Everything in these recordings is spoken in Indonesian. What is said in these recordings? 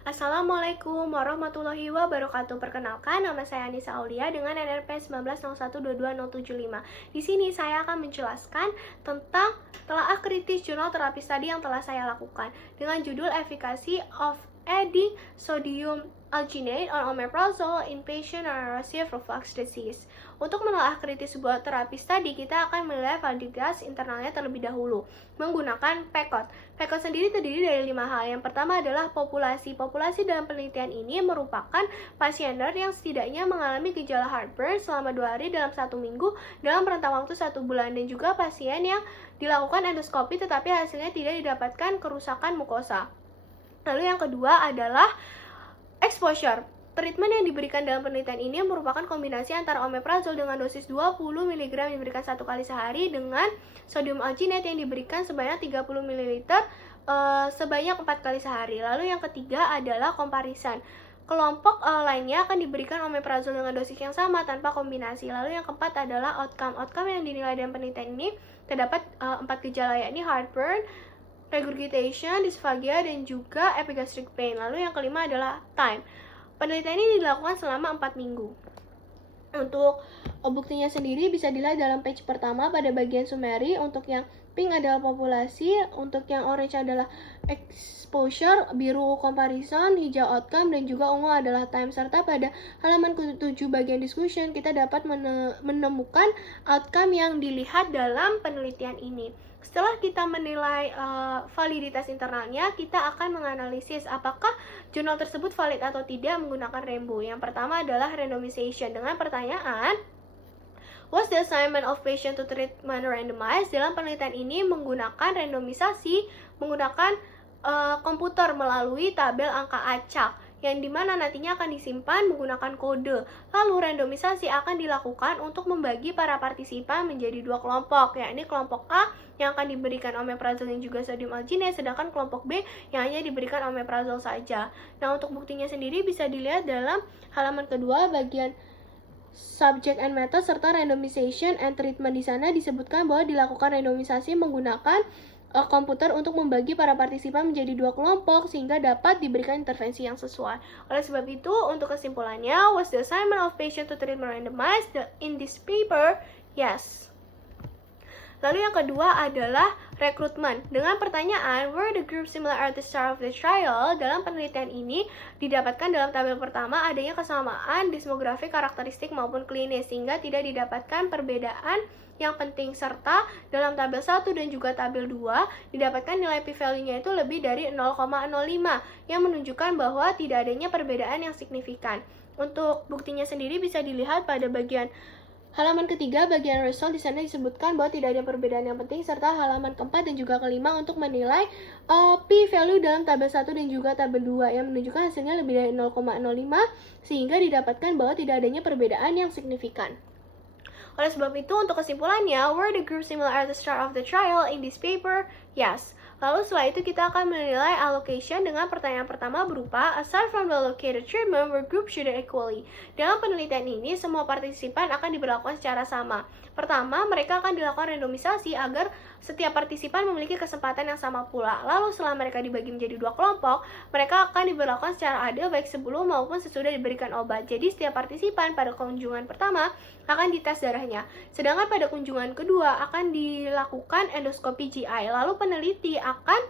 Assalamualaikum warahmatullahi wabarakatuh. Perkenalkan, nama saya Anissa Aulia dengan NRP 1901222075. Di sini saya akan menjelaskan tentang telaah kritis jurnal terapi studi yang telah saya lakukan dengan judul Efficacy of Adding Sodium Alginate on Omeprazole in Patient Erosive Reflux Disease. Untuk menelaah kritis sebuah terapi studi, kita akan menilai validitas internalnya terlebih dahulu menggunakan PECOT. PECOT sendiri terdiri dari 5 hal. Yang pertama adalah populasi. Populasi dalam penelitian ini merupakan pasiener yang setidaknya mengalami gejala heartburn selama 2 hari dalam 1 minggu dalam rentang waktu 1 bulan, dan juga pasien yang dilakukan endoskopi tetapi hasilnya tidak didapatkan kerusakan mukosa. Lalu yang kedua adalah exposure. Treatment yang diberikan dalam penelitian ini merupakan kombinasi antara omeprazole dengan dosis 20 mg yang diberikan 1 kali sehari dengan sodium alginate yang diberikan sebanyak 30 ml sebanyak 4 kali sehari. Lalu yang ketiga adalah comparison. Kelompok lainnya akan diberikan omeprazole dengan dosis yang sama tanpa kombinasi. Lalu yang keempat adalah outcome. Outcome yang dinilai dalam penelitian ini terdapat 4 gejala, yakni heartburn, regurgitation, dysphagia, dan juga epigastric pain. Lalu yang kelima adalah time. Penelitian ini dilakukan selama 4 minggu. Untuk buktinya sendiri bisa dilihat dalam page pertama pada bagian summary. Untuk yang pink adalah populasi, untuk yang orange adalah exposure, biru comparison, hijau outcome, dan juga ungu adalah time. Serta pada halaman ke-7 bagian discussion kita dapat menemukan outcome yang dilihat dalam penelitian ini. Setelah kita menilai validitas internalnya, kita akan menganalisis apakah jurnal tersebut valid atau tidak menggunakan Rainbow. Yang pertama adalah randomization dengan pertanyaan, was the assignment of patient to treatment randomized? Dalam penelitian ini menggunakan randomisasi menggunakan komputer melalui tabel angka acak, yang dimana nantinya akan disimpan menggunakan kode. Lalu randomisasi akan dilakukan untuk membagi para partisipan menjadi 2 kelompok, yakni kelompok A yang akan diberikan omeprazole dan juga sodium alginate, sedangkan kelompok B yang hanya diberikan omeprazole saja. Nah, untuk buktinya sendiri bisa dilihat dalam halaman kedua bagian subject and method serta randomization and treatment. Di sana disebutkan bahwa dilakukan randomisasi menggunakan komputer untuk membagi para partisipan menjadi 2 kelompok sehingga dapat diberikan intervensi yang sesuai. Oleh sebab itu, untuk kesimpulannya, was the assignment of patient to treatment randomized in this paper? Yes. Lalu yang kedua adalah rekrutmen dengan pertanyaan, were the group similar at the start of the trial? Dalam penelitian ini didapatkan dalam tabel pertama adanya kesamaan desmografi, karakteristik maupun klinis sehingga tidak didapatkan perbedaan yang penting, serta dalam tabel 1 dan juga tabel 2 didapatkan nilai p-value-nya itu lebih dari 0,05 yang menunjukkan bahwa tidak adanya perbedaan yang signifikan. Untuk buktinya sendiri bisa dilihat pada bagian halaman ketiga bagian result. Di sana disebutkan bahwa tidak ada perbedaan yang penting, serta halaman keempat dan juga kelima untuk menilai p-value dalam tabel 1 dan juga tabel 2 yang menunjukkan hasilnya lebih dari 0,05 sehingga didapatkan bahwa tidak adanya perbedaan yang signifikan. Oleh sebab itu, untuk kesimpulannya, were the group similar at the start of the trial in this paper? Yes. Lalu setelah itu kita akan menilai allocation dengan pertanyaan pertama berupa, aside from the allocated treatment, were groups treated equally? Dalam penelitian ini, semua partisipan akan diberlakukan secara sama. Pertama, mereka akan dilakukan randomisasi agar setiap partisipan memiliki kesempatan yang sama pula. Lalu setelah mereka dibagi menjadi 2 kelompok, mereka akan diberlakukan secara adil baik sebelum maupun sesudah diberikan obat. Jadi setiap partisipan pada kunjungan pertama akan dites darahnya. Sedangkan pada kunjungan kedua akan dilakukan endoskopi GI. Lalu peneliti akan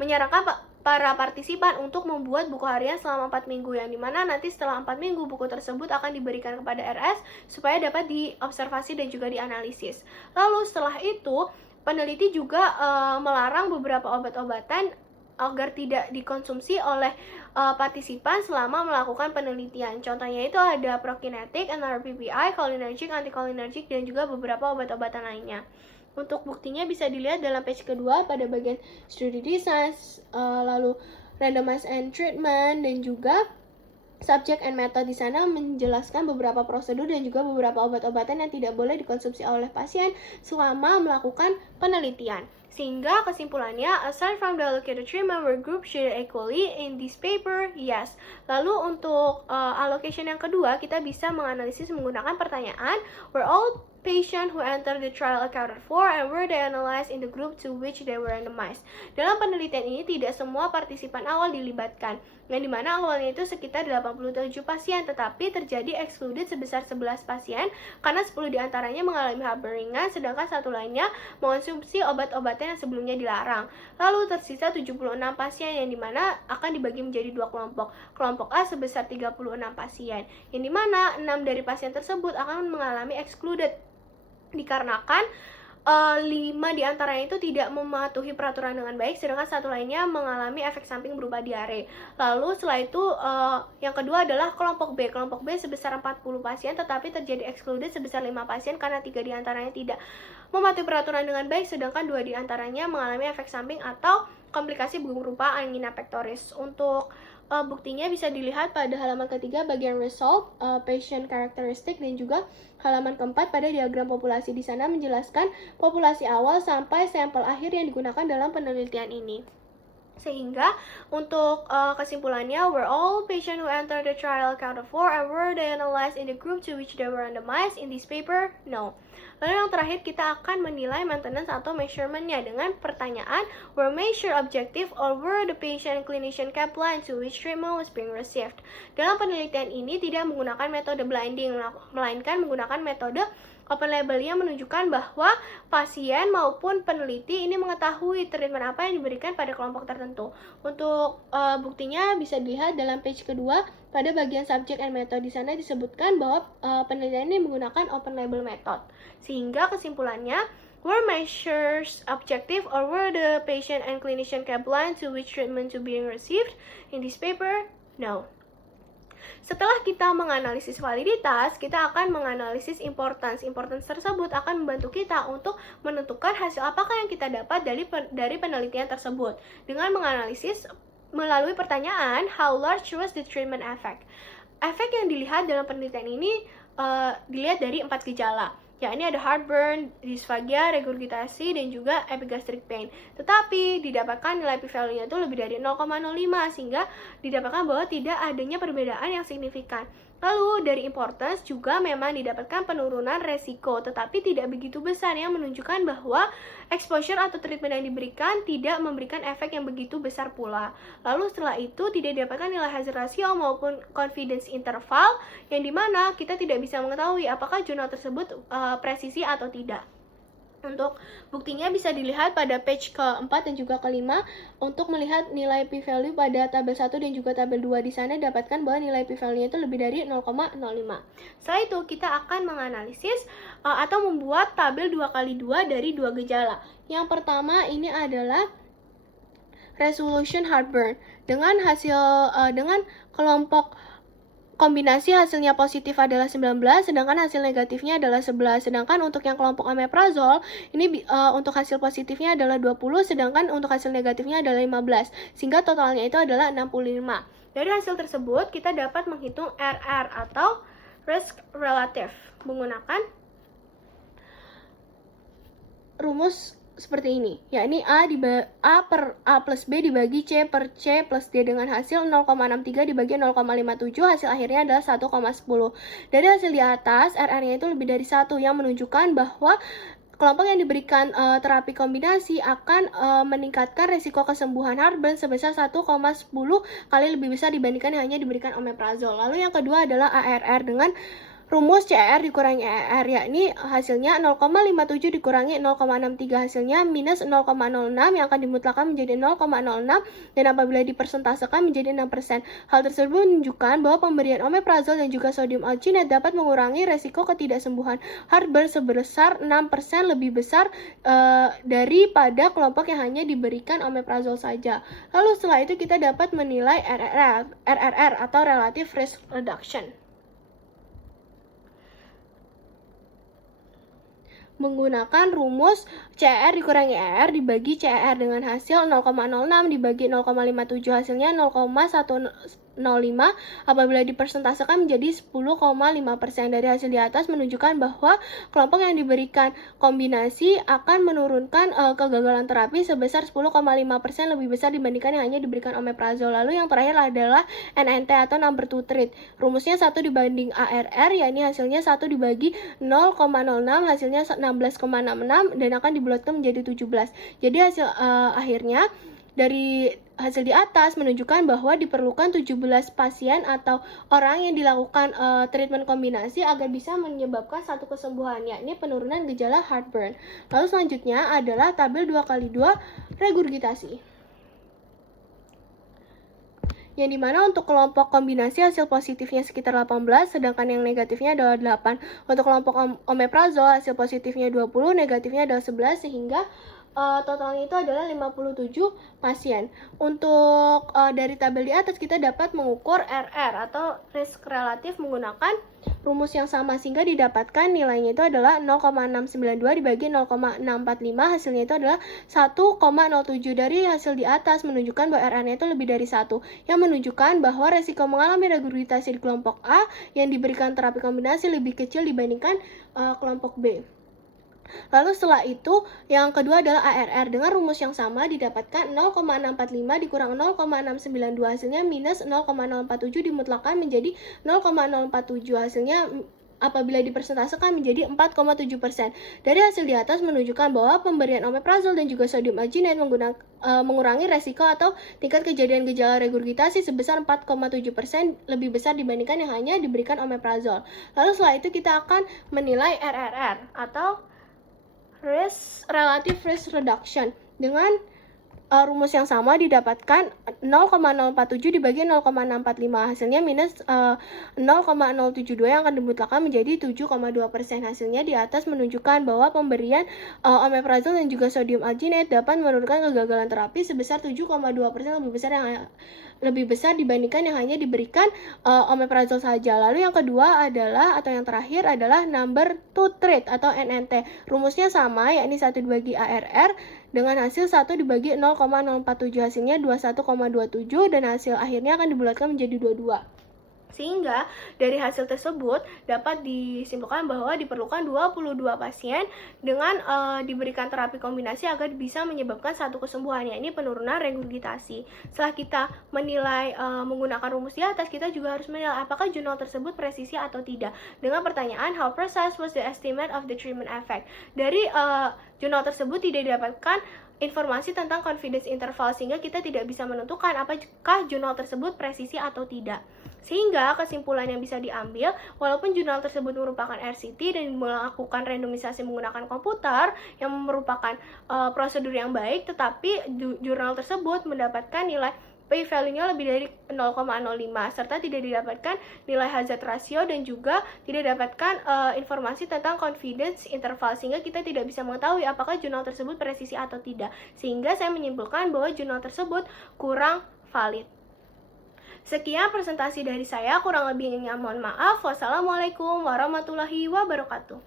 menyarankan para partisipan untuk membuat buku harian selama 4 minggu, yang dimana nanti setelah 4 minggu buku tersebut akan diberikan kepada RS supaya dapat diobservasi dan juga dianalisis. Lalu setelah itu peneliti juga melarang beberapa obat-obatan agar tidak dikonsumsi oleh partisipan selama melakukan penelitian. Contohnya itu ada prokinetik, NR-PPI, cholinergic, anticholinergic, dan juga beberapa obat-obatan lainnya. Untuk buktinya bisa dilihat dalam page kedua pada bagian study design, lalu randomized and treatment, dan juga subject and method. Di sana menjelaskan beberapa prosedur dan juga beberapa obat-obatan yang tidak boleh dikonsumsi oleh pasien selama melakukan penelitian. Sehingga kesimpulannya, aside from the allocated treatment, were groups treated equally in this paper? Yes. Lalu untuk allocation yang kedua, kita bisa menganalisis menggunakan pertanyaan, were all patient who entered the trial accounted for and were they analyzed in the group to which they were randomized. Dalam penelitian ini tidak semua partisipan awal dilibatkan, yang dimana awalnya itu sekitar 87 pasien, tetapi terjadi excluded sebesar 11 pasien karena 10 diantaranya mengalami heartburn ringan, sedangkan satu lainnya mengonsumsi obat-obatan yang sebelumnya dilarang. Lalu tersisa 76 pasien yang dimana akan dibagi menjadi dua kelompok. Kelompok A sebesar 36 pasien, yang dimana 6 dari pasien tersebut akan mengalami excluded dikarenakan 5 diantaranya itu tidak mematuhi peraturan dengan baik, sedangkan satu lainnya mengalami efek samping berupa diare. Lalu setelah itu yang kedua adalah kelompok B. Kelompok B sebesar 40 pasien, tetapi terjadi excluded sebesar 5 pasien karena 3 diantaranya tidak mematuhi peraturan dengan baik, sedangkan 2 diantaranya mengalami efek samping atau komplikasi berupa angina pectoris. Untuk buktinya bisa dilihat pada halaman ketiga bagian result, patient characteristic, dan juga halaman keempat pada diagram populasi. Di sana menjelaskan populasi awal sampai sampel akhir yang digunakan dalam penelitian ini. Sehingga untuk kesimpulannya, were all patients who entered the trial accounted for and were they analyzed in the group to which they were randomized in this paper? No. Lalu yang terakhir kita akan menilai maintenance atau measurement-nya dengan pertanyaan, were measure objective or were the patient and clinician kept blind to which treatment was being received? Dalam penelitian ini tidak menggunakan metode blinding, melainkan menggunakan metode open label yang menunjukkan bahwa pasien maupun peneliti ini mengetahui treatment apa yang diberikan pada kelompok tertentu. Untuk buktinya bisa dilihat dalam page kedua pada bagian subject and method. Di sana disebutkan bahwa penelitian ini menggunakan open label method. Sehingga kesimpulannya, were measures objective or were the patient and clinician kept blind to which treatment to being received? In this paper, no. Setelah kita menganalisis validitas, kita akan menganalisis importance. Importance tersebut akan membantu kita untuk menentukan hasil apakah yang kita dapat dari penelitian tersebut. Dengan menganalisis melalui pertanyaan, how large was the treatment effect? Efek yang dilihat dalam penelitian ini dilihat dari 4 gejala, yakni ada heartburn, dysphagia, regurgitasi, dan juga epigastric pain. Tetapi didapatkan nilai p-value-nya itu lebih dari 0,05, sehingga didapatkan bahwa tidak adanya perbedaan yang signifikan. Lalu dari importance juga memang didapatkan penurunan resiko, tetapi tidak begitu besar, yang menunjukkan bahwa exposure atau treatment yang diberikan tidak memberikan efek yang begitu besar pula. Lalu setelah itu tidak didapatkan nilai hazard ratio maupun confidence interval, yang dimana kita tidak bisa mengetahui apakah jurnal tersebut presisi atau tidak. Untuk buktinya bisa dilihat pada page keempat dan juga kelima. Untuk melihat nilai p-value pada tabel 1 dan juga tabel 2, di sana dapatkan bahwa nilai p-value itu lebih dari 0,05. Setelah itu kita akan menganalisis atau membuat tabel 2x2 dari 2 gejala. Yang pertama ini adalah resolution heartburn dengan kelompok kombinasi hasilnya positif adalah 19, sedangkan hasil negatifnya adalah 11. Sedangkan untuk yang kelompok omeprazol, ini untuk hasil positifnya adalah 20, sedangkan untuk hasil negatifnya adalah 15. Sehingga totalnya itu adalah 65. Dari hasil tersebut, kita dapat menghitung RR atau risk relative menggunakan rumus seperti ini, yakni A per A plus B dibagi C per C plus D dengan hasil 0,63 dibagi 0,57, hasil akhirnya adalah 1,10. Dari hasil di atas, RR-nya itu lebih dari 1, yang menunjukkan bahwa kelompok yang diberikan terapi kombinasi akan meningkatkan resiko kesembuhan heartburn sebesar 1,10 kali lebih besar dibandingkan yang hanya diberikan omeprazol. Lalu yang kedua adalah ARR dengan rumus CR dikurangi ER, yakni hasilnya 0,57 dikurangi 0,63, hasilnya minus 0,06 yang akan dimutlakan menjadi 0,06 dan apabila dipersentasekan menjadi 6%. Hal tersebut menunjukkan bahwa pemberian omeprazol dan juga sodium alginate dapat mengurangi resiko ketidaksembuhan heartburn sebesar 6% lebih besar daripada kelompok yang hanya diberikan omeprazol saja. Lalu setelah itu kita dapat menilai RRR atau relative risk reduction menggunakan rumus CR dikurangi ER dibagi CR dengan hasil 0,06 dibagi 0,57, hasilnya 0,1 apabila dipersentasekan menjadi 10,5%. Dari hasil di atas menunjukkan bahwa kelompok yang diberikan kombinasi akan menurunkan kegagalan terapi sebesar 10,5% lebih besar dibandingkan yang hanya diberikan omeprazole. Lalu yang terakhir adalah NNT atau number to treat. Rumusnya 1 dibanding ARR, yakni hasilnya 1 dibagi 0,06, hasilnya 16,66 dan akan dibulatkan menjadi 17. Jadi hasil akhirnya dari hasil di atas menunjukkan bahwa diperlukan 17 pasien atau orang yang dilakukan treatment kombinasi agar bisa menyebabkan satu kesembuhan, yakni penurunan gejala heartburn. Lalu selanjutnya adalah tabel 2x2 regurgitasi, yang dimana untuk kelompok kombinasi hasil positifnya sekitar 18, sedangkan yang negatifnya adalah 8. Untuk kelompok omeprazole hasil positifnya 20, negatifnya adalah 11, sehingga totalnya itu adalah 57 pasien. Untuk dari tabel di atas kita dapat mengukur RR atau risk relatif menggunakan rumus yang sama, sehingga didapatkan nilainya itu adalah 0,692 dibagi 0,645, hasilnya itu adalah 1,07. Dari hasil di atas menunjukkan bahwa RR-nya itu lebih dari 1, yang menunjukkan bahwa resiko mengalami regurgitasi di kelompok A yang diberikan terapi kombinasi lebih kecil dibandingkan kelompok B. Lalu setelah itu yang kedua adalah ARR. Dengan rumus yang sama didapatkan 0,645 dikurang 0,692, hasilnya minus 0,047 dimutlakan menjadi 0,047, hasilnya apabila dipersentasekan menjadi 4,7%. Dari hasil di atas menunjukkan bahwa pemberian omeprazole dan juga sodium alginate mengurangi resiko atau tingkat kejadian gejala regurgitasi sebesar 4,7% lebih besar dibandingkan yang hanya diberikan omeprazole. Lalu setelah itu kita akan menilai RRR atau relative risk reduction. Dengan rumus yang sama didapatkan 0,047 dibagi 0,645, hasilnya minus 0,072 yang akan dimutlakan menjadi 7,2%. Hasilnya di atas menunjukkan bahwa pemberian omeprazole dan juga sodium alginate dapat menurunkan kegagalan terapi sebesar 7,2% lebih besar dibandingkan yang hanya diberikan omeprazole saja. Lalu yang kedua adalah atau yang terakhir adalah number to treat atau NNT. Rumusnya sama, yakni 1 dibagi ARR dengan hasil 1 dibagi 0,047, hasilnya 21,27 dan hasil akhirnya akan dibulatkan menjadi 22. Sehingga dari hasil tersebut dapat disimpulkan bahwa diperlukan 22 pasien dengan diberikan terapi kombinasi agar bisa menyebabkan satu kesembuhan, yakni penurunan regurgitasi. Setelah kita menilai menggunakan rumus di atas, kita juga harus menilai apakah jurnal tersebut presisi atau tidak dengan pertanyaan how precise was the estimate of the treatment effect. Dari jurnal tersebut tidak didapatkan informasi tentang confidence interval, sehingga kita tidak bisa menentukan apakah jurnal tersebut presisi atau tidak. Sehingga kesimpulan yang bisa diambil, walaupun jurnal tersebut merupakan RCT dan melakukan randomisasi menggunakan komputer yang merupakan prosedur yang baik, tetapi jurnal tersebut mendapatkan nilai p-value-nya lebih dari 0,05 serta tidak didapatkan nilai hazard ratio dan juga tidak dapatkan informasi tentang confidence interval, sehingga kita tidak bisa mengetahui apakah jurnal tersebut presisi atau tidak. Sehingga saya menyimpulkan bahwa jurnal tersebut kurang valid. Sekian presentasi dari saya, kurang lebihnya mohon maaf. Wassalamualaikum warahmatullahi wabarakatuh.